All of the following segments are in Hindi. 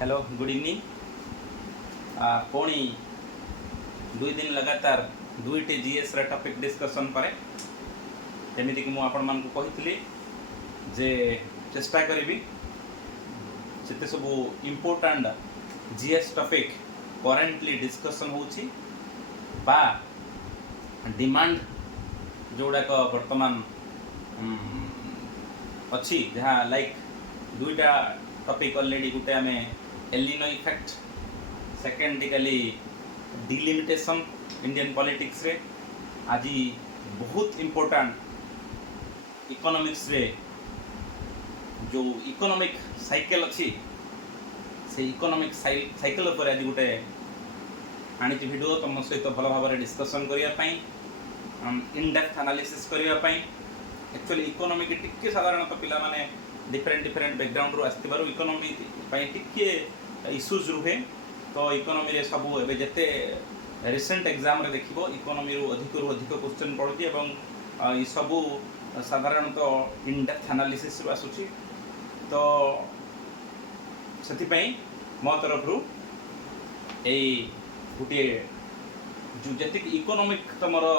Hello good evening. पुणी 2 दिन लगातार दुईटी जीएस रे टॉपिक डिस्कशन पर जमीक कि मुझे कही जे चेष्टा करी से सब important GS topic currently discussion होची बा डिमांड जोड़ाक बर्तमान अच्छी जहाँ लाइक दुईटा टॉपिक ऑलरेडी गोटे आम एलिनो इफेक्ट सेकेंडिकली डिलिमिटेशन इंडियन पॉलिटिक्स रे आज बहुत इम्पोर्टाट इकोनॉमिक्स रे जो इकोनॉमिक साइकिल अच्छी से इकोनॉमिक साइकिल पर आज गोटे आनी वीडियो तुम सहित भल भाव में डिस्कसन करने इन डेप्थ एनालिसिस करने एक्चुअली इकोनॉमी की टिके साधारणतः पिला माने डिफरेंट डिफरेंट बैकग्राउंड रू आसथिबारु इकोनॉमी टिके इश्यूज रुहे तो इकोनॉमी रे सब एबे जते रिसेंट एग्जाम रे देखिबो इकोनॉमी रू अधिक क्वेश्चन पड़ुची एवं ई सब साधारणतः इन डेप्थ एनालिसिस रू आसुची तो सेति पई मो तरफ रू ए गुटे जो जति इकोनॉमिक तमरो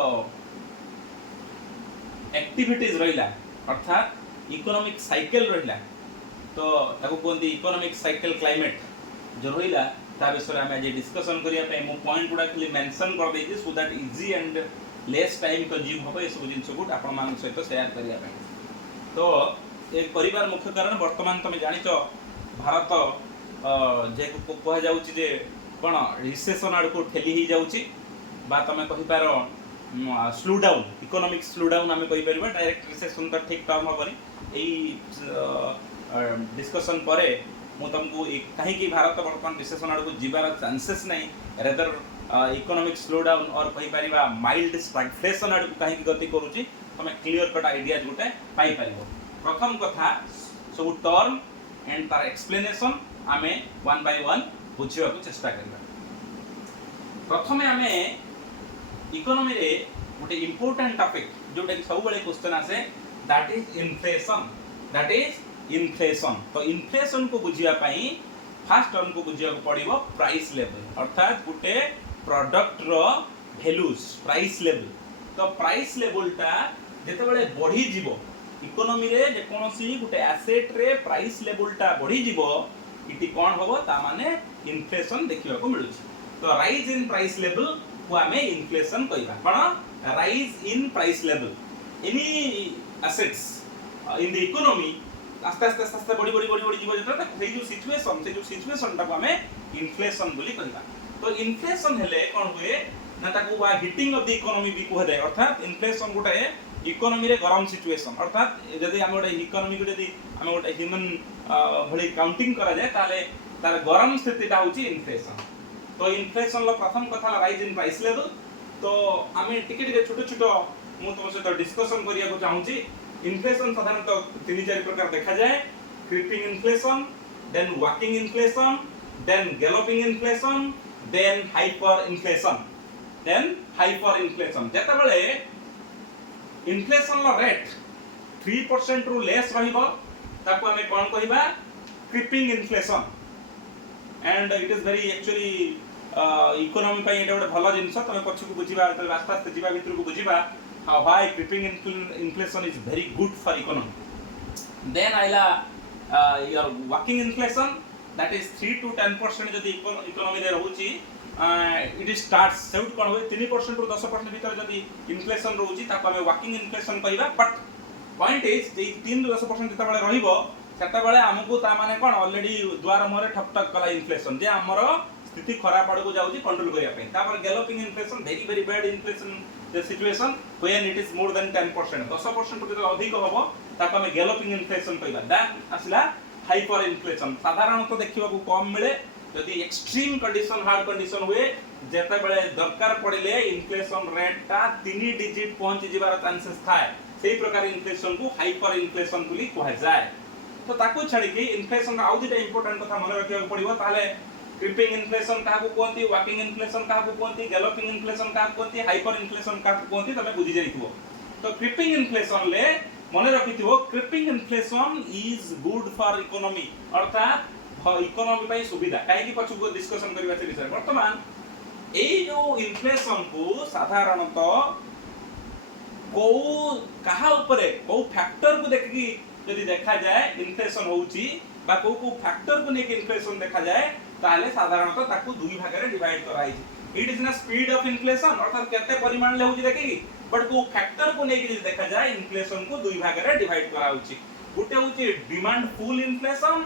एक्टिविटीज रहिला अर्थात इकोनॉमिक साइकिल रहिला तो ताको कोनती इकोनॉमिक साइकिल क्लाइमेट जो रहिला ता विषय में आज डिस्कशन करिया पे मो पॉइंट गुडा खाली मेंशन कर देछि so that easy and less time consume हो ए सब जिंस को आपण मान सहित शेयर करिया पे तो एक परिवार मुख्य कारण वर्तमान तुम जानिछ भारत जे को कह जाउछि जे कोन रिसेशन आड़ को ठेली ही जाउछि बा तमे कहि पारो slow down economic slow down आम कही पार डायरेक्ट रिसेशन तो ठीक टर्म हेनी यही डिस्कसन पर मु तुमको कहीं भारत बर्तमान रिसेशन आड़ को जीवार चांसेस नहीं रेदर इकोनॉमिक स्लो डाउन और कही पार माइल्ड स्टैग्फ्लेशन आड़ को कहीं गति करुच्ची तुम क्लीयर कट आइडियाज गोटे पाई प्रथम कथा सब टर्म एंड तार एक्सप्लेनेशन आम वन बाय वन बुझा चेष्टा करवा प्रथमे आम इकोनॉमी रे गोटे इम्पोर्टेंट टॉपिक जोटा कि सब बेले क्वेश्चन आसे दैट इज इन्फ्लेशन तो इन्फ्लेशन को बुझिया पई फर्स्ट टर्म को बुझिया को पड़िबो प्राइस लेवल अर्थात गोटे प्रोडक्ट रो वैल्यूज प्राइस लेवल तो प्राइस लेवल टा जेते बेले बढ़ी जीवो इकोनॉमी रे जे कोनोसी गोटे एसेट रे प्राइस लेवल टा बढ़ी जीवो इटी कोन होबो ता माने इन्फ्लेशन देखिबा को मिलुची तो राइज इन प्राइस लेवल को आमे इन्फ्लेशन कहबा कोन rise in price level any assets in the economy आस्ते आस्ते आस्ते बढ़ी जीव जेटा से जो सिचुएशन टाको आमे इन्फ्लेशन बोली कहबा तो इन्फ्लेशन हेले कोन हुए ना ताको वा हिटिंग ऑफ द इकोनॉमी भी कह जाय अर्थात इन्फ्लेशन गोटे इकोनॉमी रे गरम सिचुएशन अर्थात जदि हम गोटे इकोनॉमी को जदि हम गोटे ह्यूमन भली काउंटिंग करा जाय ताले तार गरम स्थितिटा होची इन्फ्लेशन तो इन्फ्लेशन लो प्रथम कथा राइज इन प्राइस लेवल तो आमे टिके छोटो छोटो मु तुम सहित डिस्कशन करिया को चाहूची इन्फ्लेशन साधारणतः 3-4 प्रकार देखा जाए creeping inflation then walking inflation then galloping inflation then hyperinflation जते बेले इन्फ्लेशन लो रेट 3% रु लेस रहिबो ताको आमे कोन कहिबा creeping inflation and it is very actually economy पे एटा गोटे भल जिनस तुम पछकु बुझिबा आस्ते आस्ते जीवा भितर को बुझिबा why creeping inflation is very good for economy then आइला your walking inflation that is 3 to 10% जदी इकोनॉमी रे रहउची इट स्टार्ट्स सेउट कोन होय 3% रु 10% भीतर जदी इन्फ्लेशन रहउची ताको हमें वॉकिंग इन्फ्लेशन कहबा but point is J 3 to 10% जता बेले रहिबो सेता बेले हमकु ता माने कोन ऑलरेडी द्वार मोरे ठप ठप कला इन्फ्लेशन जे हमर स्थिति खराब आड़ को जाउची कंट्रोल करिया पे तापर galloping inflation very bad inflation the situation when it is more than 10% 10% जति अधिक होबो ताको हम गैलोपिंग इन्फ्लेशन कहबा देन आसला हाइपर इन्फ्लेशन साधारणतः देखिबा को कम मिले यदि एक्सट्रीम कंडीशन हार्ड कंडीशन हुए जेते बेले दरकार पड़िले इन्फ्लेशन रेट ता 3 डिजिट पहुंच जिबार चांसेस थाए सेही प्रकार इन्फ्लेशन को हाइपर इन्फ्लेशन बोली कहा जाय तो ताको छाड़ी के इन्फ्लेशन आउ दुटा इंपोर्टेंट कथा मन रखिया पड़िबो ताले क्रीपिंग इन्फ्लेशन काहू कहती वॉकिंग इन्फ्लेशन काहू कहती गैलोपिंग इन्फ्लेशन काहू कहती हाइपर इन्फ्लेशन काहू कहती तमे बुझी जाइथिबो तो क्रीपिंग इन्फ्लेशन ले मन रखिथिबो creeping inflation is good for economy अर्थात इकोनॉमी पाई सुविधा काहे पछुक डिस्कशन करबा से विषय वर्तमान एई जो इन्फ्लेशन को साधारणतः को कहा ऊपर को फैक्टर को देखि यदि देखा जाए इन्फ्लेशन होउची बा को फैक्टर को लेके इन्फ्लेशन देखा जाए ताले साधारणतः ताकू दुई भाग रे डिवाइड कराई इट इज ना स्पीड ऑफ इन्फ्लेशन अर्थात केते परिमाण ले होउची देखि बट को फैक्टर को लेके यदि देखा जाए इन्फ्लेशन को दुई भाग रे डिवाइड कराउची गुटे होउची डिमांड पुल इन्फ्लेशन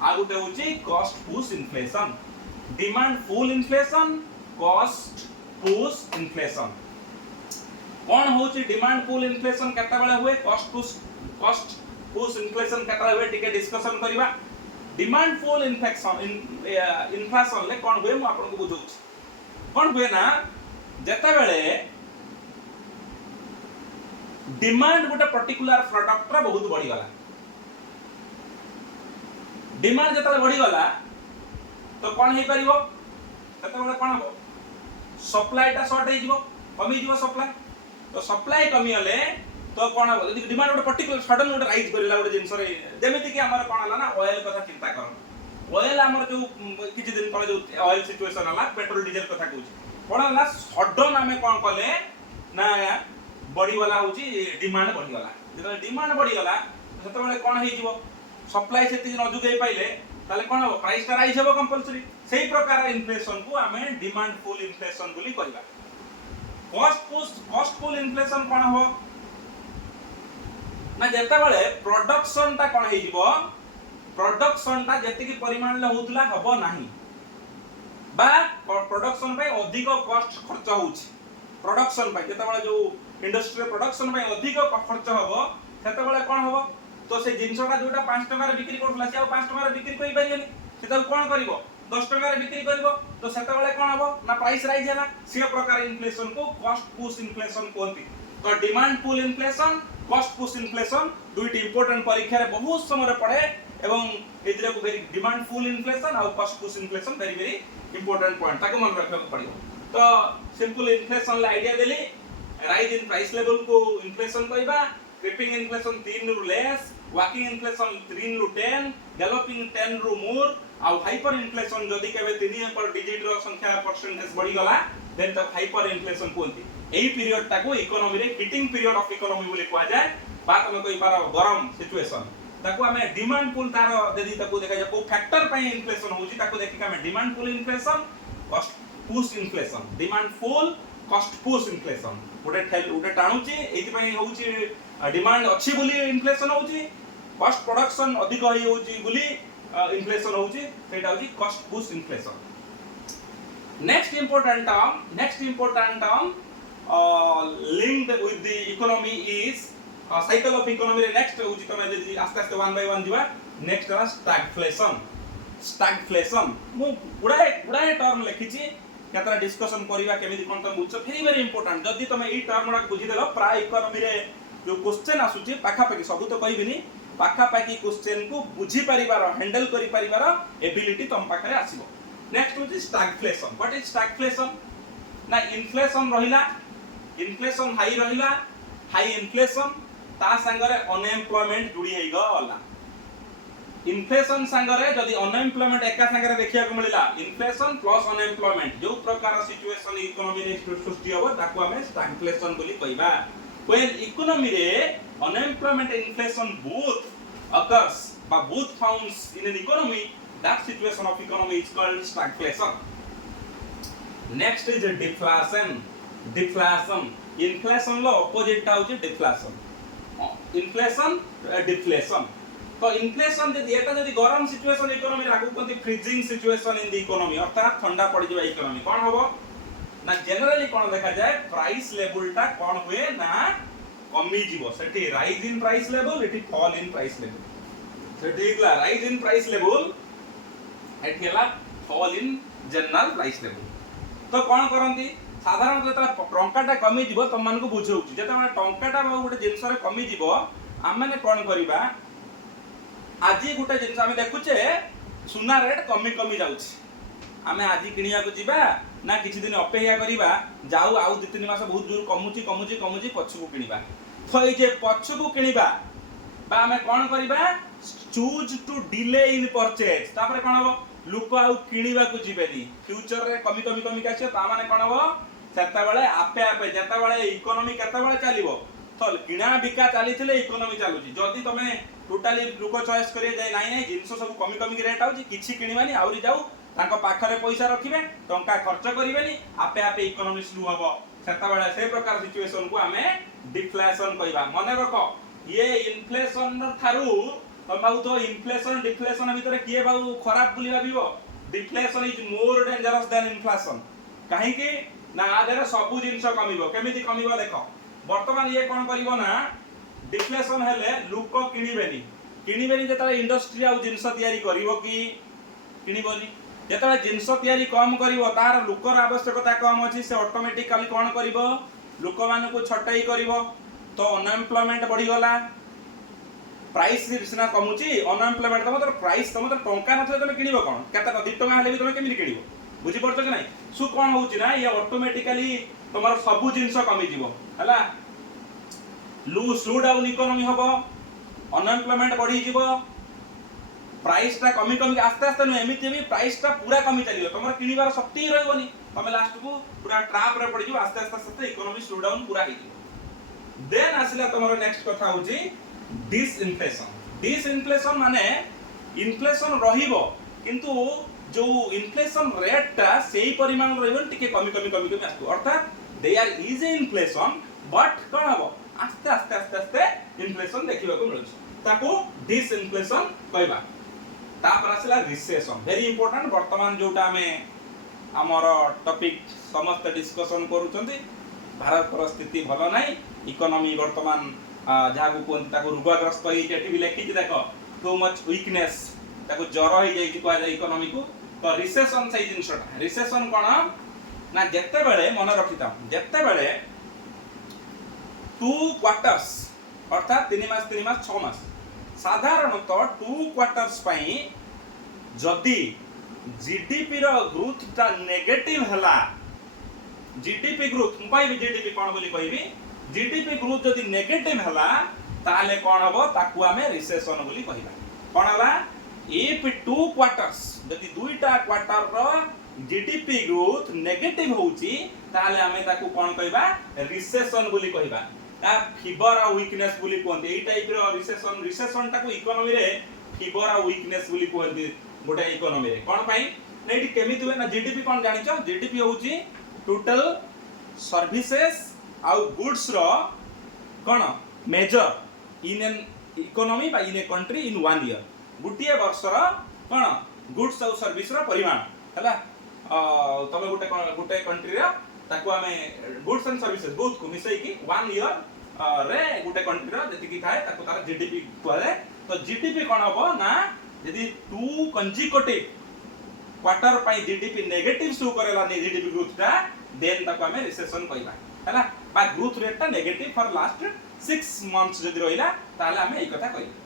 आ गुटे होउची cost push inflation demand pull inflation cost push inflation कौन होची डिमांड पुल इन्फ्लेशन केता बेला हुए कॉस्ट पुश इन्फ्लेशन केता हुए टिके डिस्कशन करिबा डिमांड पुल इन्फ्लेशन ले कौन हुए मु आपन को बुझौछि कौन हुए ना जता बेले डिमांड गोटे पर्टिकुलर प्रोडक्ट रा बहुत बढ़ी गला डिमांड जता बढ़ी गला तो कौन हे परिबो तते बेले कौन हो सप्लाई टा शॉर्ट हे जिवो कमी जिवो सप्लाई तो सप्लाई कमी हले तो कोन हो यदि डिमांड गोटे पर्टिकुलर सडन गोटे राइज करला गोटे जिंस रे जेमिति कि हमर कोन हला ना ऑयल कथा चिंता कर ऑयल हमर जो किछि दिन पर जो ऑयल सिचुएशन हला पेट्रोल डीजल कथा कहूची कोन हला सडन हमें कोन कले ना बड़ी वाला होची डिमांड बढ़ी गला जब डिमांड बढ़ी गला सेते बेले कोन हे जिवो सप्लाई सेति न जुगै पाइले ताले कोन हो प्राइस ता राइज हेबो कंपलसरी सेही प्रकार इन्फ्लेशन को हमें डिमांड पुल इन्फ्लेशन बोली कहबा कॉस्ट पुल इन्फ्लेशन कोन हो ना जेता बेले प्रोडक्शन ता कोन हे जिवो प्रोडक्शन ता जति की परिमाण ले होतला हबो नाही बा प्रोडक्शन पे अधिक कॉस्ट खर्च होउची प्रोडक्शन पे जेता बेले जो इंडस्ट्री प्रोडक्शन पे अधिक खर्च हबो सेता बेले कोन हबो तो से जिंसटा जोटा 5 टका रे बिक्री करथला से 5 टका रे बिक्री करि परियनी सेता कोन करिवो 10 टका रे बिक्री करिवो तो सेता बेले कोन हबो ना प्राइस राइज हैला से प्रकार इन्फ्लेशन को कॉस्ट पुश इन्फ्लेशन कहंती तो demand pull inflation cost push inflation दुईटी इंपोर्टेंट परीक्षा रे बहुत समय पड़े एवं एदिरे को वेरी डिमांड पुल इन्फ्लेशन और cost push inflation very very important point ताको मन रखना पड़ियो तो सिंपल इन्फ्लेशन ला आईडिया देली राइज इन प्राइस लेवल को इन्फ्लेशन कहबा क्रीपिंग इन्फ्लेशन 3 रु लेस वॉकिंग इन्फ्लेशन 3 रु 10 गैलोपिंग 10 रु मोर आ हाइपर इन्फ्लेशन जदी केबे 3 पर डिजिट रो संख्या परसेंटेज बढ़ी गला देन तक हाइपर इन्फ्लेशन कोंती एही पीरियड ताको इकोनॉमी रे हिटिंग पीरियड ऑफ इकोनॉमी बोली कहआ जाय बात हम कहि पारो गरम सिचुएशन ताको हमें डिमांड पुल तार यदि ताको देखा जाय को फैक्टर पई इन्फ्लेशन होची ताको देखि के हमें demand pull inflation cost push inflation demand pull cost push inflation उडे टाणुची एति पई होची डिमांड अच्छी बोली इन्फ्लेशन होची कॉस्ट प्रोडक्शन अधिक होई होची बोली इन्फ्लेशन होची सेटा होची cost push inflation next important term linked with the economy is cycle of economy रे next होची तमे जदी आस्ते आस्ते वन बाय वन दिबा नेक्स्ट है स्टैगफ्लेशन मु गुडाए टर्म लिखिची केतरा डिस्कशन करिवा केमिति कोन त बुझ वेरी वेरी इंपोर्टेंट जदी तमे ई टर्म गुडा बुझी देलो प्राय इकोनॉमी रे जो क्वेश्चन आसुची पाखा पाखी सब तो कहबिनी पाखा पाखी क्वेश्चन को बुझी परिवार हैंडल करि परिवार एबिलिटी तम पाखरे आसीबो नेक्स्ट होची स्टैगफ्लेशन व्हाट इज स्टैगफ्लेशन ना इन्फ्लेशन रहिला इन्फ्लेशन हाई रहिला हाई इन्फ्लेशन ता संगरे अनएम्प्लॉयमेंट जुड़ी हेई गला इन्फ्लेशन संगरे जदी अनएम्प्लॉयमेंट एका संगरे देखिया को मिलिला इन्फ्लेशन प्लस अनएम्प्लॉयमेंट जो प्रकार सिचुएशन इकोनॉमी रे सृष्टि होबो ताको हमें स्टैगफ्लेशन बोली कहबा when economy रे unemployment and inflation both occurs but both founds in an economy that situation of economy is called stagflation next is deflation inflation low opposite टा होची deflation inflation deflation तो इन्फ्लेशन जदी एटा जदी गरम सिचुएशन इकोनॉमी लागू कोंती freezing situation in the economy अर्थात ठंडा पड़ जबा इकोनॉमी कोन होबो ना जनरली कोन देखा जाय प्राइस लेवल टा कोन हुए ना कमी जीवो सेठी राइज इन प्राइस लेवल एठी फॉल इन प्राइस लेवल सेठी इकला राइज इन प्राइस लेवल एठेला fall in general price level तो कोन करंती साधारण जेता टंकाटा कमी जीवो तम मान को बुझौची जेता टंकाटा बा गोटे जिंस रे कमी जीवो हम माने कोन करिबा आज गोटे जिंस हम देखुचे सुना रेट कमी कमी जाउची हमें आज किनिया को जीवा ना किछि दिन अपेक्षा करिबा जाऊ आउ 2-3 मास बहुत दूर कमुची पछकु किनिबा तो ए जे पछकु किनिबा बा आमे कोन करबा choose to delay in purchase तापर कोन हो लोक आउ किनिबा को जिबेनी फ्यूचर रे कमी कमी कमी काछे ता माने कोन हो सेता बेले आपे आपे जेता बेले इकोनॉमी केता बेले चलिबो तो किणा बिका चली इकोनॉमी चलुची जदि तमे टोटाली लोक चॉइस करिए जाय नाही नाही जिंस सब कमी कमी रेट आउची किछि किनिबानी आउरी जाऊ तांको पाखरे पैसा रखिबे टंका खर्च करिवेनी आपे आपे इकोनॉमी स्लो हबो सेता बेले से प्रकार सिचुएशन को आमे डिफ्लेशन कहबा मने रखो ये इन्फ्लेशन थारू तमाउ तो इन्फ्लेशन डिफ्लेशन भीतर किए बाऊ खराब बुली भाबिबो deflation is more dangerous than inflation काहे कि ना आधेर सब जिंस कमिबो केमिति कमिबो देखो वर्तमान ये कोन करिवो ना डिफ्लेशन हेले लोक किनिबेनी जेता इंडस्ट्री आउ जिंस तयारी करिवो कि किनिबोनी जेता जिंस तयारी कम करिवो तार लोकर आवश्यकता कम अछि से ऑटोमेटिकली कोन करिवो लोक मान को छटाई करिवो तो अनएम्प्लॉयमेंट बढ़ी गला प्राइस सिना कमुची अनएम्प्लॉयमेंट तो मतलब प्राइस तो मतलब टंका नथले तमे किनिबो कोन केता 2 टंका हेले भी तमे केमिति किनिबो बुझी पड़तो कि नाही सु कोन होउची ना ये ऑटोमेटिकली तमर सब जिंस कमी जीवो हला स्लो डाउन इकोनॉमी हबो अनएम्प्लॉयमेंट बढ़ी जीवो प्राइस ता कमी कमी आस्ते आस्ते न एमिति भी प्राइस ता पूरा कमी चलियो तमर किनिबार शक्ति रहबोनी तमे लास्ट को पूरा ट्रैप रे पड़ी जीवो आस्ते आस्ते आस्ते इकोनॉमी स्लो डाउन पूरा ही जीवो देन आसिला तमर नेक्स्ट कथा होची डिसइन्फ्लेशन माने इन्फ्लेशन रहिबो किंतु जो इन्फ्लेशन रेट ता सेही परिमाण रहबो टिके कमी कमी कमी कमी आस्तु अर्थात there is inflation but कोन हबो आस्ते आस्ते आस्ते आस्ते इन्फ्लेशन देखिबा को मिलछ ताको डिसइन्फ्लेशन कहबा तापर आसिला रिसेशन वेरी इंपोर्टेंट वर्तमान जोटा हमें हमर टॉपिक समस्त डिस्कशन करूचंती भारत पर स्थिति भलो नाही इकोनॉमी वर्तमान जहाँ को कोन ताको रोगग्रस्त होई केटी भी लेखि देखो टू मच वीकनेस ताको जरो होई जाई को इकोनॉमी को तो रिसेशन सही जिनसटा रिसेशन कोन ना जत्ते बेले मन रखिता जत्ते बेले 2 क्वार्टर्स अर्थात 3 मास 6 मास साधारणतः 2 क्वार्टर्स पई जदी जीडीपी रो ग्रोथ ता नेगेटिव हला जीडीपी ग्रोथ मुपाई जीडीपी कोन बोली कहबी जीडीपी ग्रोथ जदी नेगेटिव हला ताले कोन हबो ताकू हमें रिसेशन बोली कहिबा कोन हला इफ 2 क्वार्टर्स जदी दुईटा क्वार्टर रो जीडीपी ग्रोथ नेगेटिव होउची ताले हमें ताकू कोन कहबा रिसेशन बोली कहबा ता फीवर आ वीकनेस बोली कोन एई टाइप रो रिसेशन ताकू इकोनॉमी रे फीवर आ वीकनेस बोली कोन गोटे इकोनॉमी रे कोन पई नेडी केमिति होय ना जीडीपी कोन जानिचो जीडीपी होउची टोटल सर्विसेज आउ गुड्स रो कोन मेजर इन एन इकोनॉमी बा in a country in 1 year गुटिए वर्ष रो कोन गुड्स आउ सर्विस रो परिमाण हला तमे गुटे कंट्री रो ताको हमें गुड्स एंड सर्विसेज बोथ को मिसई की 1 ईयर रे गुटे कंट्री रो जति की थाए ताको तार जीडीपी कहले तो जीडीपी कोन हबो ना यदि 2 कंसेक्यूटिव क्वार्टर पाई जीडीपी नेगेटिव शो करेला ने जीडीपी ग्रोथ ता देन ताको हमें रिसेशन कहबा हला बा ग्रोथ रेट ता नेगेटिव फॉर लास्ट 6 मंथ्स जदि रहिला ताले हमें ए कथा कहबा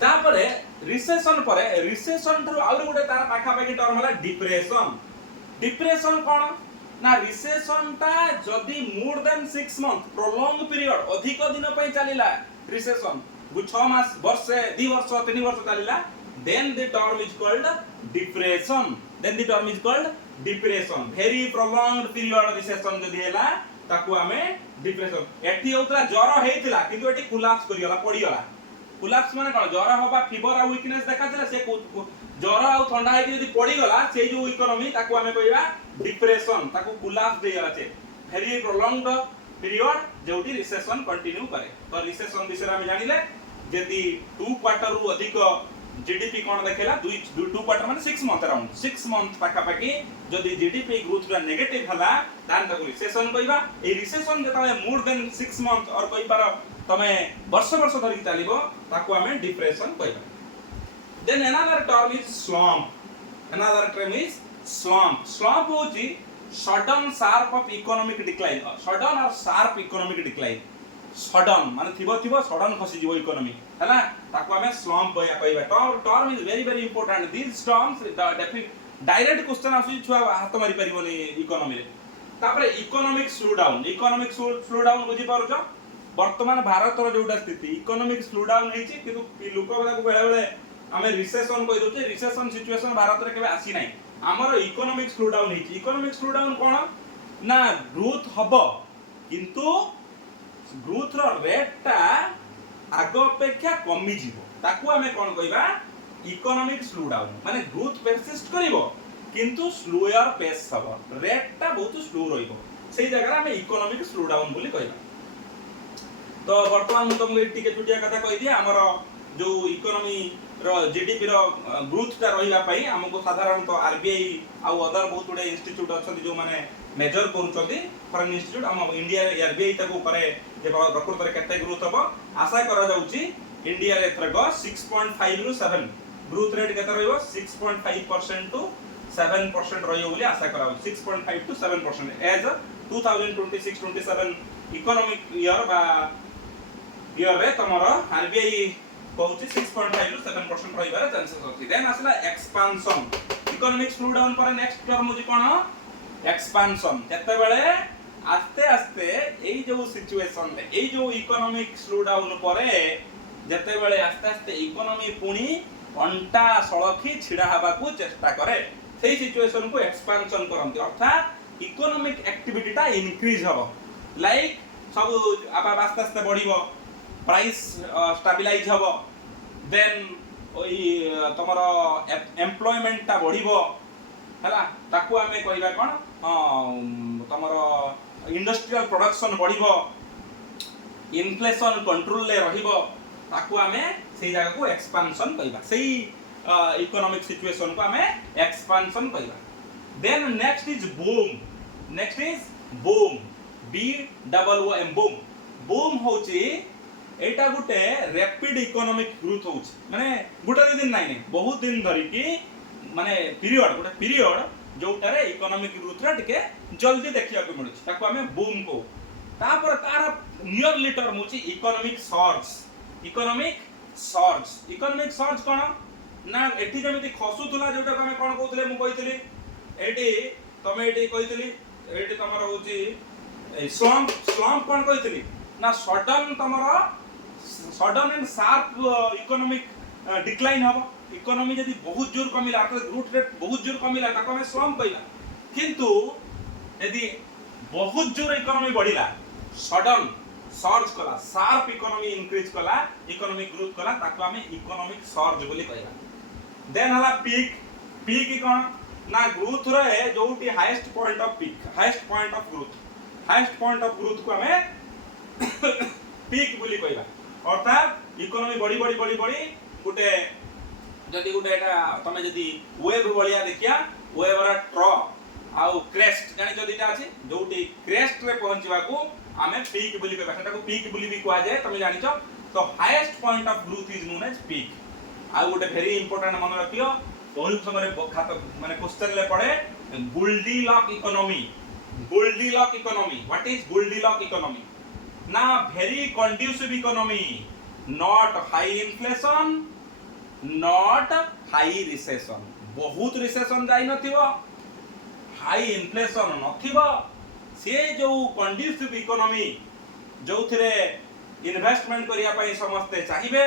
तापरे रिसेशन परे रिसेशन थ्रू आउर गुटे तार पाखा पाखी टर्म हला डिप्रेशन कोन ना रिसेशन ता जदि more than 6 month prolong period अधिक दिन पई चलिला रिसेशन 6 मास वर्ष 2 वर्ष 3 वर्ष चलिला then the term is called depression very prolonged period recession जदि हैला ताकू हमें डिप्रेशन एठी होतला ज्वर हेतिला किंतु एठी कोलैप्स करियला पडियला कोलैप्स माने कोन ज्वर होबा फीवर आ वीकनेस देखातिला से ज्वर आ ठंडा हेति जदि पडी गला से जो इकोनॉमी ताकू हमें कहबा डिप्रेशन ताकू कोलैप्स देयला छे very prolonged period जोटी रिसेशन कंटिन्यू करे तो रिसेशन विषय हम जानिले जदि 2 क्वार्टर रु अधिक जीडीपी कोन देखेला 2 क्वार्टर माने 6 मंथ अराउंड 6 मंथ पाखा पाखी जदि जीडीपी ग्रोथ रा नेगेटिव हला तान ताकू रिसेशन कहबा ए रिसेशन जेता मोर देन 6 मंथ और कहि पार तमे वर्ष वर्ष धरि चलिबो ताकू हमें डिप्रेशन कहबा then another term is slump slump होची sudden sharp of economic decline sudden or sharp economic decline sudden माने थिबो sudden खसी जीवो इकोनॉमी हैला ताको हमें slump या कहबा term is very important these terms direct question आसी छुआ हाथ मारी परिबोनी इकोनॉमी रे तापरे इकोनॉमिक स्लो डाउन बुझी पारुछ वर्तमान भारतर जोटा स्थिति इकोनॉमिक स्लो डाउन होईची किंतु लोक को बेले बेले आमे रिसेशन कहि दोचे रिसेशन सिचुएशन भारत रे केबे आसी नाही हमर इकोनॉमिक स्लो डाउन होईची इकोनॉमिक स्लो डाउन कोन ना ग्रोथ हबो किंतु ग्रोथ रो रेट टा आग अपेक्षा कमी जीवो ताकू आमे कोन कहिबा इकोनॉमिक स्लो डाउन माने ग्रोथ परसिस्ट करिवो किंतु स्लोयर पेस हबो रेट टा बहुत स्लो रहिबो सेही जगह आमे इकोनॉमिक स्लो डाउन बोली कहिबा तो वर्तमान मु तुमको टिके छुटिया कथा कहि दिए हमर जो इकोनॉमी रो जीडीपी रो ग्रोथ टा रहिबा पई हमको साधारण तो आरबीआई आ अदर बहुत गुडे इंस्टीट्यूट अछन जो माने मेजर करूछथि फॉरेन इंस्टीट्यूट हम इंडिया आरबीआई ताको करे जे प्रकृत रे केते ग्रोथ हबो आशा करा जाउची इंडिया रे थरगो 6.5 रु 7 ग्रोथ रेट केते रहइबो 6.5% टू 7% रहियो बोली आशा करा 6.5 टू 7% एज 2026-27 इकोनॉमिक ईयर बा ईयर रे तमरो आरबीआई कहूची 6.5 टू 7% रहिबार चांसेस अछि देन आसला एक्सपांशन इकोनॉमिक स्लो डाउन पर नेक्स्ट टर्म होची कोन एक्सपांशन जते बेले आस्ते आस्ते एई जो सिचुएशन रे एई जो इकोनॉमिक स्लो डाउन परे जते बेले आस्ते आस्ते इकोनॉमी पुनी अंटा सळखी छिडा हबा को चेष्टा करे सेही सिचुएशन को एक्सपांशन करंती अर्थात इकोनॉमिक एक्टिविटी टा इंक्रीज हबो लाइक सब आबा आस्ते आस्ते बढ़िबो प्राइस स्टेबलाइज हबो देन ओई तमरो एम्प्लॉयमेंट ता बढ़िबो हला ताकू आमे कहिबा कोन तमरो इंडस्ट्रियल प्रोडक्शन बढ़िबो इन्फ्लेशन कंट्रोल ले रहिबो ताकू आमे सेही जगह को एक्सपांशन कहिबा सेही इकोनॉमिक सिचुएशन को आमे एक्सपांशन कहिबा then next is boom B double O M boom boom होची एटा गुटे रैपिड इकोनॉमिक ग्रोथ होची माने गुटे दिन नाही बहुत दिन धरि की माने पीरियड जोटारे इकोनॉमिक ग्रोथ रा टिके जल्दी देखिया को मिलुची ताको हमें बूम को तापर तार नियरली टर्म होची इकोनॉमिक सर्ज कोन ना एठी जेमिति खसुतुला जोटा हमें कोन कहउतले मु कहितली एठी तमे एठी कहितली एठी तमर होची स्लम्प कोन कहितली ना sudden and sharp economic decline हबो इकोनॉमी जदी बहुत जोर कमिला तो ग्रोथ रेट बहुत जोर कमिला ताको हमें स्लम्प कहिला किंतु यदि बहुत जोर इकोनॉमी बढ़िला सडन सर्ज कला शार्प इकोनॉमी इंक्रीज कला इकोनॉमिक ग्रोथ कला ताको हमें इकोनॉमिक सर्ज बोली कहिला देन हला पीक कोन ना ग्रोथ रे जोटी हाईएस्ट पॉइंट ऑफ ग्रोथ को हमें पीक बोली कहिबा अर्थात इकोनॉमी बड़ी गुटे जदी गुटे एटा तमे जदी वेव बलिया देखिया वेव रा ट्रॉप आउ क्रेस्ट जानि जदीटा अछि जोटी क्रेस्ट रे पहुंचवा को हमें पीक बोली कहिबा सेटा को पीक बोली भी कुआ जाय तमे जानिछो तो highest point of growth is known as peak आउ गुटे वेरी इंपोर्टेंट मन रखियो बहुत समय खाता माने क्वेश्चन ले पड़े Goldilock economy what is Goldilock economy ना very conducive economy not high inflation not high recession बहुत recession जाई नथिबो high inflation नथिबो से जो conducive economy जो थरे इन्वेस्टमेंट करिया पई समस्त चाहिबे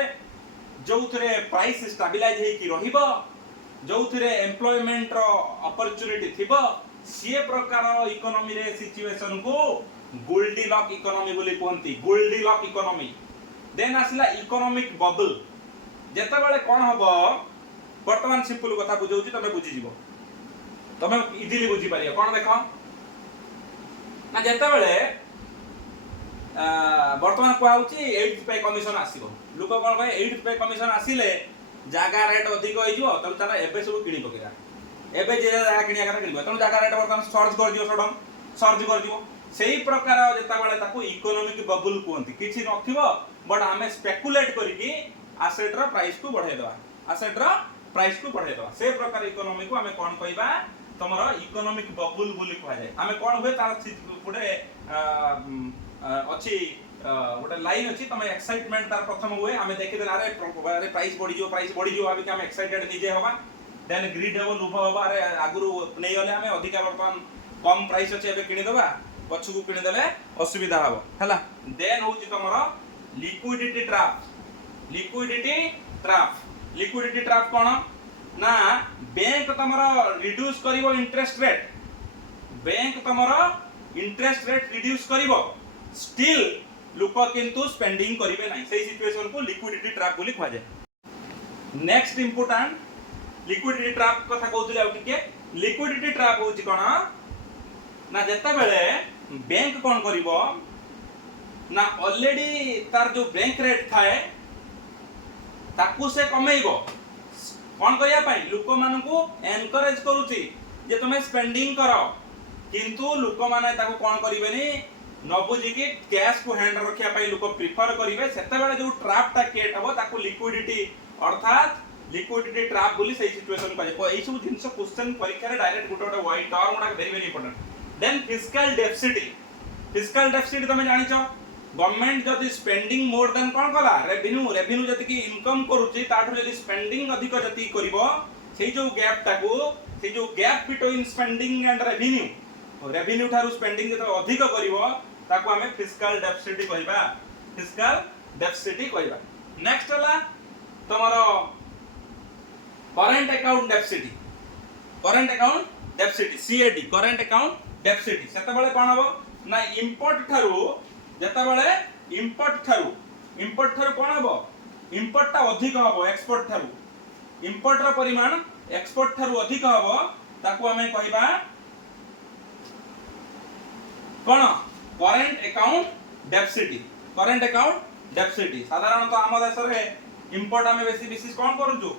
जो थरे प्राइस स्टेबलाइज हे की रहिबो जो थरे एम्प्लॉयमेंट रो अपॉर्चुनिटी थिबो से प्रकार इकोनॉमी रे सिचुएशन को गोल्डीलॉक इकोनॉमी बोली कहंती गोल्डीलॉक इकोनॉमी देन आसला इकोनॉमिक बबल जेते बेले कोन हबो वर्तमान सिंपल कथा बुझौची तमे बुझी जिवो तमे इजीली बुझी पारियो कोन देखो ना जेते बेले वर्तमान को आउची 8th पे कमीशन आसीबो लोक कोन कहे 8th पे कमीशन आसीले जागा रेट अधिक होई जिवो तम तारा एबे सब किणी पकेरा एबे जे जागा किणिया करा किणिबो तम जागा रेट वर्तमान सर्च कर दियो सेही प्रकार जेता बेले ताकू इकोनॉमिक बबल कहंती किछि नथिबो बट हमें स्पेकुलेट करिकि एसेट रो प्राइस को बढ़ाई देबा से प्रकार इकोनॉमी को हमें कोन कहबा तमरो इकोनॉमिक बबल बोली कहै जाय हमें कोन होय तार गुडे अछि गोटे लाइन अछि तमे एक्साइटमेंट तार प्रथम हुए हमें देखि देला अरे प्राइस बढ़ी जो अभी हम एक्साइटेड निजे होबा देन ग्रीड हो लोभ होबा अरे आगुरु नै होले हमें अधिका वर्तमान कम प्राइस अछि एबे किनि देबा पछकु किनि देले असुविधा हबो हला। देन होची तमरो लिक्विडिटी ट्रैप। लिक्विडिटी ट्रैप कोन ना बैंक तमरो रिड्यूस करिवो इंटरेस्ट रेट। बैंक तमरो इंटरेस्ट रेट रिड्यूस करिवो स्टिल लोक किंतु स्पेंडिंग करिवे नाही। सेही सिचुएशन को लिक्विडिटी ट्रैप बोली कहवा जाय। नेक्स्ट इंपोर्टेंट लिक्विडिटी ट्रैप कथा कहउतले आ टिके। लिक्विडिटी ट्रैप होची कोन ना जेता बेले बैंक कोन करिवो ना ऑलरेडी तार जो बैंक रेट थाए ताकू से कमेइबो कोन करिया पई लोक मानकू एनकरेज करूची जे तुमे स्पेंडिंग करो किंतु लोक माने ताकू कोन करिवेनी न बुझी कि कैश को हैंड रखिया पई लोक प्रिफर करिवे। सेते बेले जो ट्रैप टा क्रिएट हबो ताकू लिक्विडिटी अर्थात लिक्विडिटी ट्रैप बोली सही सिचुएशन को एई सब जिंस क्वेश्चन परीक्षा रे डायरेक्ट गुटे वाइट टर्म गुडा very very important. Then fiscal deficit तमे जानि छ गवर्नमेंट जदि स्पेंडिंग मोर देन कोन कला रेवेन्यू जति कि इनकम करूची ताठु जदि स्पेंडिंग अधिक जति करिवो सेही जो गैप टाकू सेही जो gap between spending and revenue Tharu spending जति अधिक करिवो ताकू हमें फिस्कल डेफिसिट कहबा। नेक्स्ट हला तमरो current account deficit CAD current account deficit सेते बेले कोन हबो ना इंपोर्ट थारु जेता बेले इंपोर्ट थारु कोन हबो इंपोर्ट ता अधिक हबो एक्सपोर्ट थारु इंपोर्ट रो परिमाण एक्सपोर्ट थारु अधिक हबो ताकू हमें कहबा कोन करंट अकाउंट डेफिसिट। साधारणतः आम देश रे इंपोर्ट हमें बेसी कोन करूछु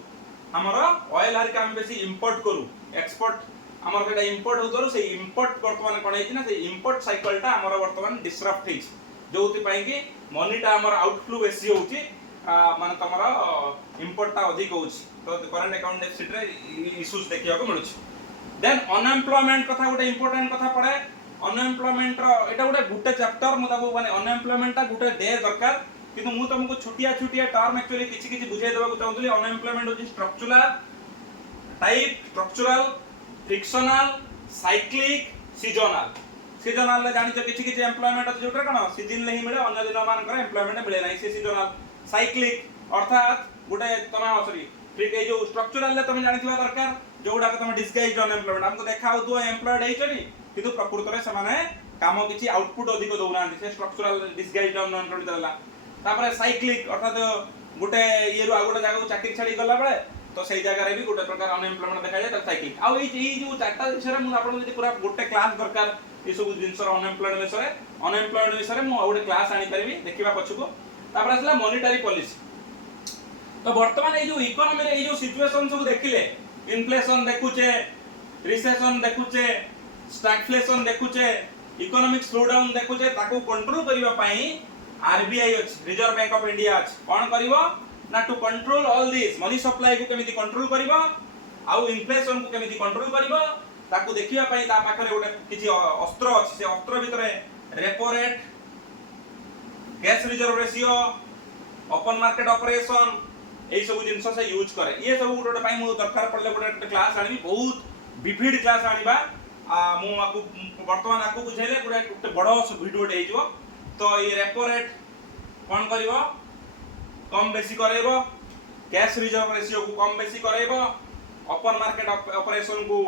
हमरो ऑयल हरिका हम बेसी इंपोर्ट करू एक्सपोर्ट हमर केटा इंपोर्ट होतरो से इंपोर्ट वर्तमान कोन हेछि ना से इंपोर्ट साइकिल टा हमर वर्तमान डिसरप्ट हेछि जोति पई कि मनी टा हमर आउटफ्लो बेसी होछि माने तमरो इंपोर्ट टा अधिक होछि तो करंट अकाउंट डेफिसिट रे इश्यूज देखिया को मिलुछि। देन अनएम्प्लॉयमेंट कथा गोटे इंपोर्टेंट कथा पड़े। अनएम्प्लॉयमेंट रो एटा गोटे चैप्टर म ताको माने अनएम्प्लॉयमेंट टा गोटे दे दरकार किंतु मु तुमको छुटिया टर्म एक्चुअली किछि बुझाई देबा को चाहूतली। अनएम्प्लॉयमेंट होछि स्ट्रक्चरल फ्रिक्शनल साइक्लिक सीजनल ले जानि छ किछि एम्प्लॉयमेंट अछि जोटर कोन सीजन ले ही मिले अन्य दिन मान करे एम्प्लॉयमेंट मिले नाही से सीजनल साइक्लिक अर्थात गोटे तमा सॉरी ठीक है जो स्ट्रक्चरल ले तुम जानि थिबा दरकार जोडा के तुम डिस्गाइज्ड अनएम्प्लॉयमेंट हमको देखा हो तो एम्प्लॉयड हे छनी किंतु प्रकृत रे समाने काम किछि आउटपुट अधिक दउना से स्ट्रक्चरल डिस्गाइज्ड अनएम्प्लॉयमेंट दला। तापर साइक्लिक अर्थात गोटे ये रु आ गोटे जगह चाकरी छाड़ी गला बेले तो सही जगह रे भी गोटे प्रकार अनएम्प्लॉयमेंट देखा जाय त साइक्लिक आ एई जो चारटा विषय रे मु आपन जदी पूरा गोटे क्लास दरकार ए सब जिंस अनएम्प्लॉयमेंट विषय मु गोटे क्लास आनी परबी देखिबा पछको। तापर असला मॉनेटरी पॉलिसी तो वर्तमान ए जो इकोनॉमी रे ए जो सिचुएशन सब देखिले इन्फ्लेशन देखुचे रिसेशन देखुचे स्टैगफ्लेशन देखुचे इकोनॉमिक स्लोडाउन देखुचे ताको कंट्रोल करिवा पई आरबीआई अछि रिजर्व बैंक ऑफ इंडिया अछि कोन करिवो ना to control all this money supply को केमिति कंट्रोल करिवो आउ इन्फ्लेशन को केमिति कंट्रोल करिवो ताको देखिया पई ता पाखरे गोटे किछि अस्त्र अछि से अस्त्र भितरे repo rate cash reserve ratio open market operation एई सब जिंस से यूज करे ये सब गोटे पई मु दरकार पड़ले गोटे क्लास आनी बहुत विविध क्लास आनिबा मु आकु वर्तमान आकु बुझाइले गोटे बड़ वीडियो डे हिजो तो ये रेपो रेट कौन करिवो कम बेसी करेबो कैश रिजर्व रेशियो को कम बेसी करेबो ओपन मार्केट ऑपरेशन को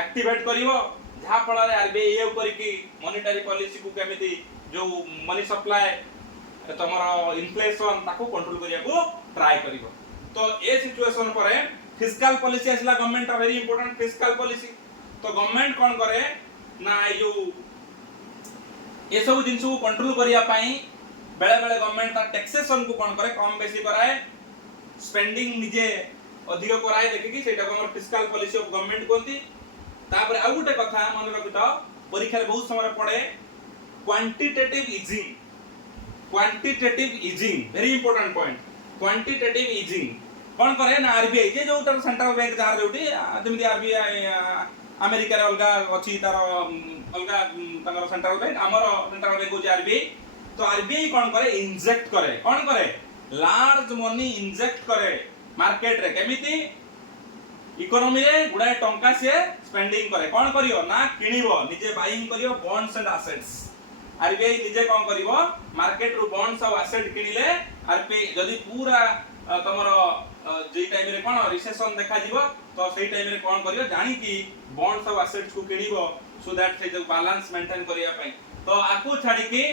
एक्टिवेट करिवो जहा फल रे आरबीआई ये ऊपर की मॉनेटरी पॉलिसी को केमिति जो मनी सप्लाई तमरो इन्फ्लेशन ताको कंट्रोल करिया को ट्राई करिवो। तो ए सिचुएशन परे फिस्कल पॉलिसी असला गवर्नमेंट आ वेरी इंपोर्टेंट फिस्कल पॉलिसी तो गवर्नमेंट कौन करे ना जो ये सब जिंस को कंट्रोल करिया पई बेले बेले गवर्नमेंट ता टैक्सेशन को कोन करे कम बेसी कराए स्पेंडिंग निजे अधिक कराए देखि कि सेटा हमर फिस्कल पॉलिसी ऑफ गवर्नमेंट कोंती। तापर आ गुटे कथा मन रखितो परीक्षा रे बहुत समय पड़े quantitative easing very important point quantitative easing कोन करे ना आरबीआई जे जो सेंट्रल बैंक जार जोटी जेमि आरबीआई अमेरिका रे अलगा अछि तार अलगा तंगर सेंट्रल बैंक हमर सेंट्रल बैंक को आरबीआई तो आरबीआई कोन करे इंजेक्ट करे कोन करे लार्ज मनी इंजेक्ट करे मार्केट रे केमिति इकोनॉमी रे गुडाए टंका से स्पेंडिंग करे कोन करियो ना किनिबो निजे बाइंग करियो बॉन्ड्स एंड एसेट्स आरबीआई निजे कोन करियो मार्केट रु बॉन्ड्स और एसेट किनिले आरबीआई जदी पूरा तमर जे टाइम रे कोन रिसेशन देखा जीवो तो सेही टाइम रे कोन करियो जानी कि बॉन्ड्स और एसेट्स को किनिबो सो दैट से जो बैलेंस मेंटेन करिया पई तो आकु छाडी कि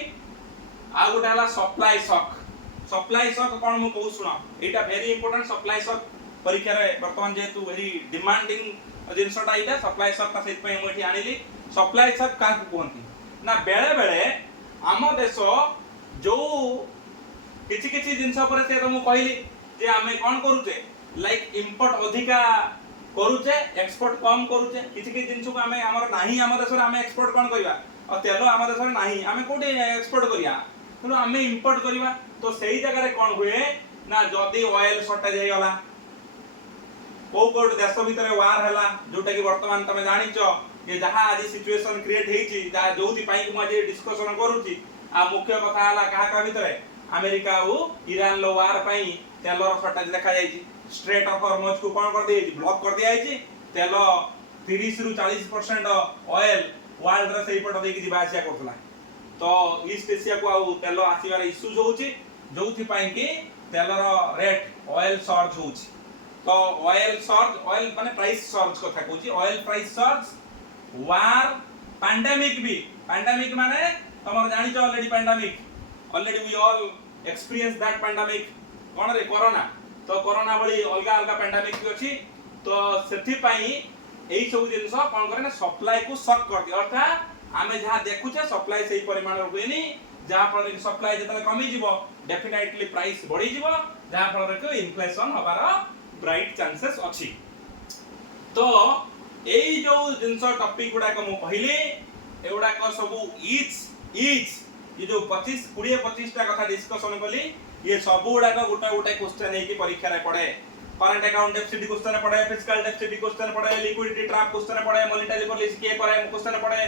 आ गुटा हला सप्लाई शॉक कोन मु कहू सुना एटा वेरी इंपोर्टेंट सप्लाई शॉक परीक्षा रे वर्तमान जेतु वेरी डिमांडिंग जिनसटा इटा सप्लाई शॉक का सेत पई हम एठी आनिली सप्लाई शॉक का कहंती ना बेले बेले आम देश जो किछि किछि जिंस पर से तो मु कहली जे आमे कोन करूचे लाइक इंपोर्ट अधिका करूचे एक्सपोर्ट कम करूचे किछि किछि जिंस को आमे हमर नाही हम देश रे आमे एक्सपोर्ट कोन करबा और तेल हम देश रे नाही आमे कोठी एक्सपोर्ट करिया तो आमे इंपोर्ट करबा तो सही जगह रे कोन हुए ना जदी ऑयल शॉर्टेज हे गला कोड देश भीतर वार हैला जोटा कि वर्तमान तमे जानिचो जे जहा आज सिचुएशन क्रिएट हेची जा जोथि पाई को जे डिस्कशन करूची आ मुख्य कथा हला कहा का भीतर अमेरिका ओ ईरान लो वार पाई तेलर शॉर्टेज देखा जाईची स्ट्रेट ऑफ हॉर्मुज को कोन कर दिएची ब्लॉक कर दियाची तेल 30 रु 40% ऑयल वर्ल्ड रे सही पट देकी जिबा आसिया करतला तो ईस्ट एशिया को आ तेल आसीबार इश्यूज होची जोथि पाई कि तेलर रेट ऑयल सर्ज होची तो ऑयल सर्ज ऑयल माने प्राइस सर्ज कथा कहूची oil price surge war pandemic माने तमर जानि छ already we all experience that pandemic कोन रे कोरोना तो कोरोना बळी अलगा अलगा पैंडेमिक भी अछि तो सेथि पई एई सब जिंस कोन करे ना सप्लाई को शॉक कर दि अर्थात आमे जहा देखुचे सप्लाई सही परिमाण रो होइनी जहा पर सप्लाई जतले कमी जीवो डेफिनेटली प्राइस बढ़ी जीवो जहा पर के इन्फ्लेशन हबार ब्राइट चांसेस अछि तो एई जो जिंस टॉपिक गुडा को मु कहली एउडा को सब इच ये जो 20-25 टा कथा डिस्कशन कली ये सब गुडा को गोटे क्वेश्चन है कि परीक्षा रे पड़े करंट अकाउंट डेफिसिट क्वेश्चन पड़े फिस्कल डेफिसिट क्वेश्चन पड़े लिक्विडिटी ट्रैप क्वेश्चन पड़े मॉनेटरी पॉलिसी के करे क्वेश्चन पड़े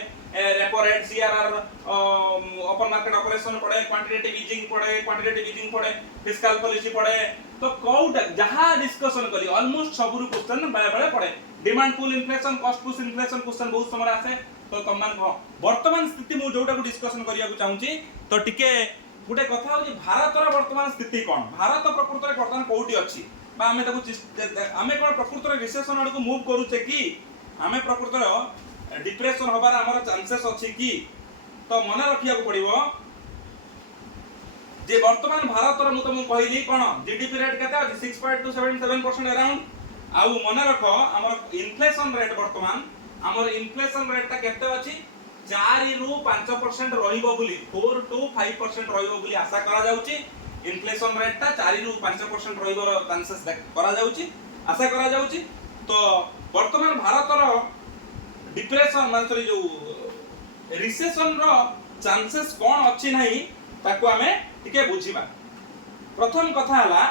repo rate CRR open market operation पड़े क्वांटिटेटिव ईजिंग पड़े फिस्कल पॉलिसी पड़े तो कोड जहां डिस्कशन करी ऑलमोस्ट सब रु क्वेश्चन बाय पड़े demand pull inflation cost push inflation question बहुत समय आसे तो तमान वर्तमान स्थिति मु जोटा को डिस्कशन करिया को चाहूची तो टिके गुटे कथा हो जे भारत रो वर्तमान स्थिति कोन भारत प्रकृत रे वर्तमान कोठी अछि बा हमें ताको हमें कोन प्रकृत रे रिसेशन आड़ को मूव करूचे कि हमें प्रकृत रे डिप्रेशन होबार हमर चांसेस अछि कि तो मन रखिया को पड़िबो जे वर्तमान भारत रो मु तुम कहली कोन जीडीपी रेट केते अछि 6.277% अराउंड आउ मन रखो हमर इन्फ्लेशन रेट वर्तमान हमर इन्फ्लेशन रेट ता केते अछि 4 रु 5% रहिबो बोली 4 to 5% रहिबो बोली आशा करा जाउची इन्फ्लेशन रेट ता 4 रु 5% रहिबो चांसेस करा जाउची आशा करा जाउची तो वर्तमान भारत रो डिप्रेशन मानसरी जो रिसेशन रो चांसेस कोन अछि नाही ताको हमें टिके बुझिबा प्रथम कथा हला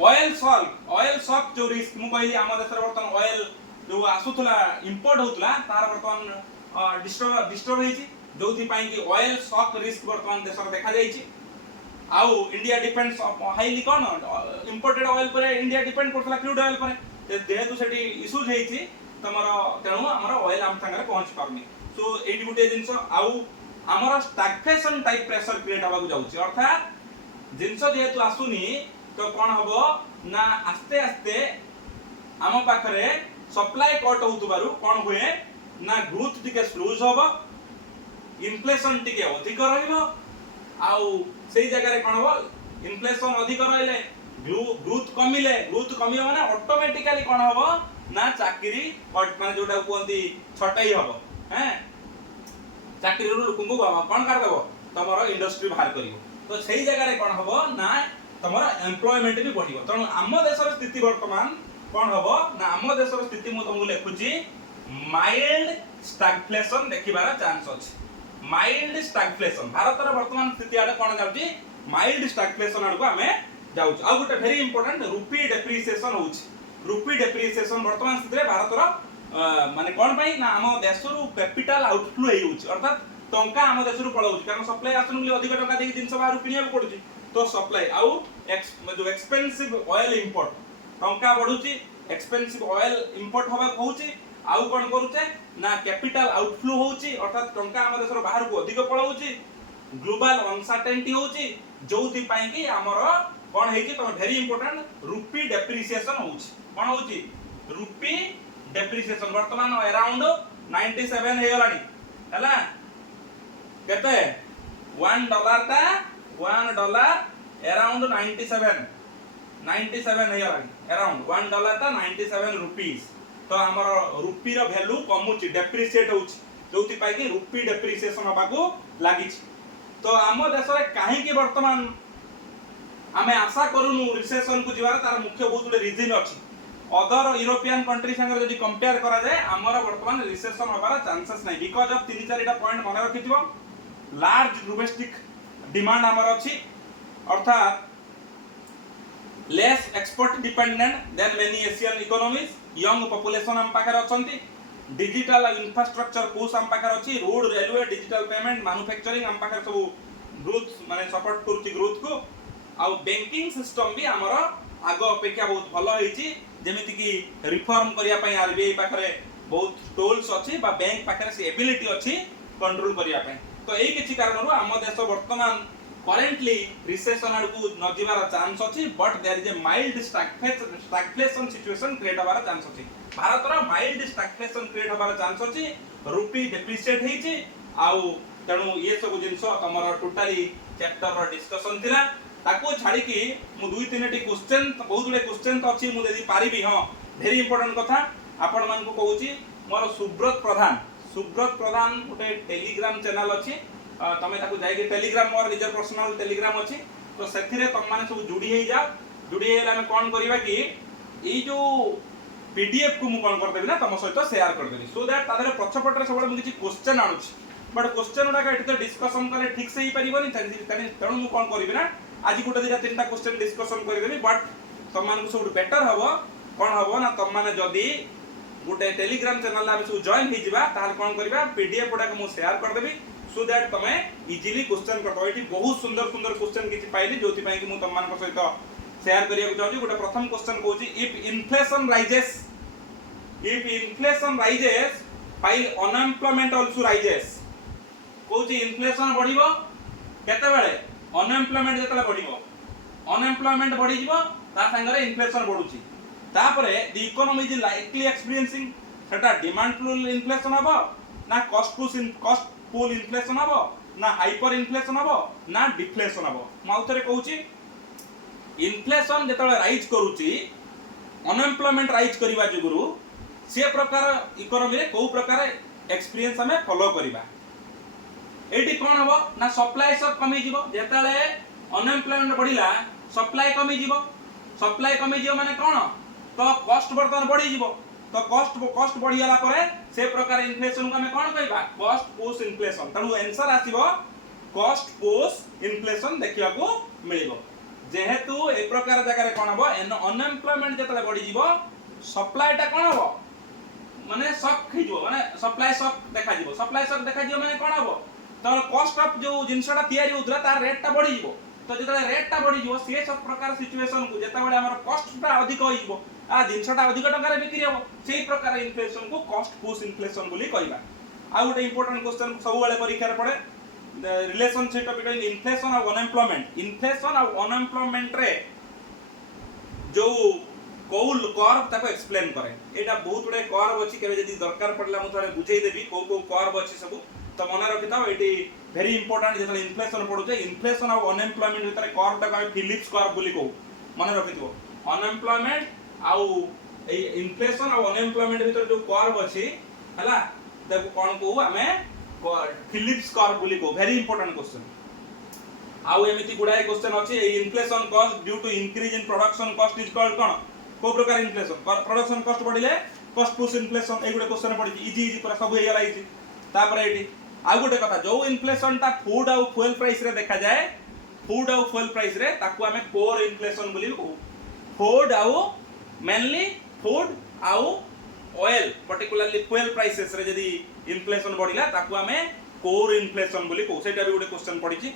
ऑयल शॉक जो रिस्क मु कहली हम देश रे वर्तमान ऑयल जो आसुतला इंपोर्ट होतला तार वर्तमान डिस्टर्ब हेची जोथि पाई कि ऑयल शॉक रिस्क वर्तमान देश रे देखा जाईची आउ इंडिया डिपेंड्स हाईली कोन इंपोर्टेड ऑयल पर India depend Kartala crude oil पर जेहेतु सेठी इश्यूज हेची तमरो तेनु हमर ऑयल हम संगे पहुंच पारनी सो एडी गुटे जिंस आउ हमर स्टैग्फ्लेशन टाइप प्रेशर क्रिएट होबा जाउची अर्थात जिंस जेहेतु आसुनी तो कोन हबो ना आस्ते आस्ते हम पाखरे सप्लाई कट होतबारु कोन हुए ना ग्रोथ टिके स्लोज होबो इन्फ्लेशन टिके अधिक रहइबो आउ सेही जगह रे कोन हो इन्फ्लेशन अधिक रहले ग्रोथ कमिले माने ऑटोमेटिकली कोन हो ना चाकरी माने जोटा कोंती छटाई हो हैं चाकरी रो लोकंगु कोन कर देबो तमरो इंडस्ट्री बाहर करिवो तो सेही जगह रे कोन हो ना तमरो एम्प्लॉयमेंट भी बढ़िबो त हम देशर स्थिति वर्तमान कोन हो ना हम देशर स्थिति मु तुमको लिखुची माइल्ड स्टैग्फ्लेशन देखिबार चांस अछि माइल्ड स्टैग्फ्लेशन भारत रो वर्तमान स्थिति आडे कोन जाउची माइल्ड स्टैग्फ्लेशन आडको हमें जाउची आ गुटे वेरी इंपोर्टेंट रूपी डेप्रिसिएशन होउची रूपी डेप्रिसिएशन वर्तमान स्थिति रे भारत रो माने कोन पई ना हम देशरु कैपिटल आउटफ्लो हेइ होउची अर्थात टंका हम देशरु पळौची कारण सप्लाई आसुन बोली अधिक टंका देकी जिंस बाहर किनिया पडुची तो सप्लाई आउ जो एक्सपेंसिव ऑयल इंपोर्ट टंका बढ़ुची एक्सपेंसिव ऑयल इंपोर्ट होबा होउची आउ कोन करूचे ना कैपिटल आउटफ्लो होउची अर्थात टंका हम देशर बाहर को अधिक पळाउची ग्लोबल अनसर्टेनिटी होउची जोथि पाई कि हमर कोन हेकी तो वेरी इंपोर्टेंट रुपी डेप्रिसिएशन होउची कोन होउची रुपी डेप्रिसिएशन वर्तमान अराउंड 97 हे गलानी हला केते $1 अराउंड 97 हे गलानी अराउंड $1 ता 97 रुपीस तो हमर रुपी रो वैल्यू कमुची डेप्रिसिएट होउची जोथि पाई कि रुपी डेप्रिसिएशन होबाको लागिची तो आम देश रे काहे कि वर्तमान आमे आशा करूनु रिसेशन को जीवार तार मुख्य बहुत गुडे रीजन अछि अदर यूरोपियन कंट्री संगे जदि कंपेयर करा जाय हमर वर्तमान रिसेशन होबार चांसेस नै बिकॉज ऑफ 3-4टा पॉइंट मन रखिथिबो लार्ज डोमेस्टिक डिमांड हमर अछि अर्थात less export dependent than many Asian economies young population हम पाखर अछंती डिजिटल इंफ्रास्ट्रक्चर पुश हम पाखर अछि road railway digital payment manufacturing हम पाखर सब ग्रोथ माने सपोर्ट करूची ग्रोथ को आ बैंकिंग सिस्टम भी हमर आगो अपेक्षा बहुत भलो होईची जेमिति कि रिफॉर्म करिया पई आरबीआई पाखरे बहुत टूल्स अछि बा बैंक पाखरे से एबिलिटी अछि कंट्रोल करिया पई तो एई किछि कारणरू हम देश वर्तमान करेंटली रिसेशन आडकू न जिवार चांस अछि but there is a mild stagflation situation create होबार चांस अछि भारत रो माइल्ड स्टैगफ्लेशन क्रिएट होबार चांस अछि रुपी डेप्रिसिएट हेछि आउ तणु ये सब जिंस तमर टोटली चैप्टर रो डिस्कशन थिला ताको छाड़ी कि मु 2-3टी क्वेश्चन बहुत गुडे क्वेश्चन तो अछि मु देदी पारिबी हां वेरी इंपोर्टेंट कथा आपण मान को कहूची मोर सुब्रत प्रधान गोटे टेलीग्राम चैनल अछि तमे ताको जाय के टेलीग्राम मोर निजर पर्सनल टेलीग्राम अछि तो सेथिरे तम माने सब जुडी हे जा जुडी हेला हम कोन करबा कि ई जो पीडीएफ को मु कोन कर देबी ना तम सहित शेयर कर देबी सो दैट तादरे पछपटरे सब मु किछि क्वेश्चन आनुछि बट क्वेश्चन उडा का एते डिस्कशन करे ठीक से ही परिबनी तणु मु कोन करबी ना आज गोटे 2-3टा क्वेश्चन डिस्कशन करदेबी बट तुम मान सब बेटर हबो कोन हबो ना तुम माने जदी गोटे टेलीग्राम चैनल ला सब जॉइन हे जिबा तार कोन करबा पीडीएफ उडा को मु शेयर कर देबी सो दैट तमे इजीली क्वेश्चन करतो एठी बहुत सुंदर सुंदर क्वेश्चन किछि पाइली जोथि पई कि मु तुम मान को सहित शेयर करिया को चाहूची गोटे प्रथम क्वेश्चन कहूची if inflation rises while unemployment also rises कहूची इन्फ्लेशन बढ़िबो केते बेले अनएम्प्लॉयमेंट जेतले बढ़िबो अनएम्प्लॉयमेंट बढ़ी जिवो ता संगरे इन्फ्लेशन बढ़ुची तापरे the economy is likely experiencing सेटा डिमांड पुल इन्फ्लेशन हबो ना कॉस्ट पुल इन्फ्लेशन हबो ना हाइपर इन्फ्लेशन हबो ना डिफ्लेशन हबो माउथरे कहूची इन्फ्लेशन जेतले राइज करूची अनएम्प्लॉयमेंट राइज करिवा जुगुरु से प्रकार इकोनॉमी रे को प्रकार एक्सपीरियंस हमें फॉलो करिबा एटी कोन हबो ना सप्लाई सब कमी जिवो जेताले अनएम्प्लॉयमेंट बढ़िला सप्लाई कमी जिवो माने कोन तो कॉस्ट बर्तन बढ़ी जिवो तो कॉस्ट बढ़ी जाला परे से प्रकार इन्फ्लेशन को हमें कोन कहबा कॉस्ट पुश इन्फ्लेशन तनु आंसर आसीबो कॉस्ट पुश इन्फ्लेशन देखिया को मिलिबो जेहेतु ए प्रकार जगह रे कोन हबो अनएम्प्लॉयमेंट जेताले बढ़ी जिवो सप्लाई टा कोन हबो माने शॉक हि जिवो माने सप्लाई शॉक देखा जिवो माने कोन हबो तो कॉस्ट ऑफ जो जिनसटा तयारी होतला तार रेट टा बढ़ी जिवो तो जेतले रेट टा बढ़ी जिवो से सब प्रकार सिचुएशन को जेता बेले हमर कॉस्ट टा अधिक होई जिवो आ जिनसटा अधिक टंका रे बिक्री हबो सेही प्रकार इन्फ्लेशन को कॉस्ट पुश इन्फ्लेशन बोली कहबा आ गोटे इंपोर्टेंट क्वेश्चन सब बेले परीक्षा रे पड़े रिलेशनशिप बिटवीन इन्फ्लेशन और अनएम्प्लॉयमेंट रे जो कोल कर्व ताको एक्सप्लेन करे एटा बहुत बडे कर्व अछि केबे जदी दरकार पड़ला मु थोड़े बुझेई देबी को कर्व अछि सब तो मन रखिथाओ एटी वेरी इंपोर्टेंट जेतले इन्फ्लेशन पडुचे इन्फ्लेशन और अनएम्प्लॉयमेंट भितर कर्व टा हम फिलिप्स कर्व बोली को मन रखिथो अनएम्प्लॉयमेंट आउ ए इन्फ्लेशन और अनएम्प्लॉयमेंट भितर जो कर्व अछि हला ताको कोन को हमें फिलिप्स कर्व बोली को वेरी इंपोर्टेंट क्वेश्चन आउ एमिति गुडाय क्वेश्चन अछि a inflation cost due to increase in production cost is called कोन को प्रकार इन्फ्लेशन प्रोडक्शन कॉस्ट बढ़िले कॉस्ट पुश इन्फ्लेशन ए गुडे क्वेश्चन पड़ी इजी पूरा सब हे गला इजी तापर एटी आ गोटे कथा जो इन्फ्लेशन ता फूड आउ फ्यूल प्राइस रे देखा जाए फूड आउ फ्यूल प्राइस रे ताकू हमें कोर इन्फ्लेशन बोली को फूड आउ मेनली फूड आउ ऑयल पर्टिकुलरली फ्यूल प्राइसेस रे यदि इन्फ्लेशन बढ़िला ताकू हमें कोर इन्फ्लेशन बोली को सेटा भी गोटे क्वेश्चन पड़ी छी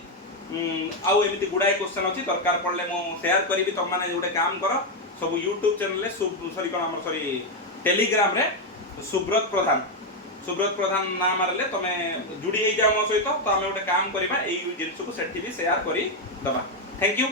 आउ एमिति गुडाय क्वेश्चन अछि दरकार पड़ले मो शेयर करबी तुम माने गोटे काम करो सब यूट्यूब चैनल सॉरी कौन आम सॉरी टेलीग्राम रे सुब्रत प्रधान नाम मारले तुम जुड़ी जाओ मो सहित तो आम गोटे काम करवा जिनस को सेठी भी शेयर कर दबा। Thank you.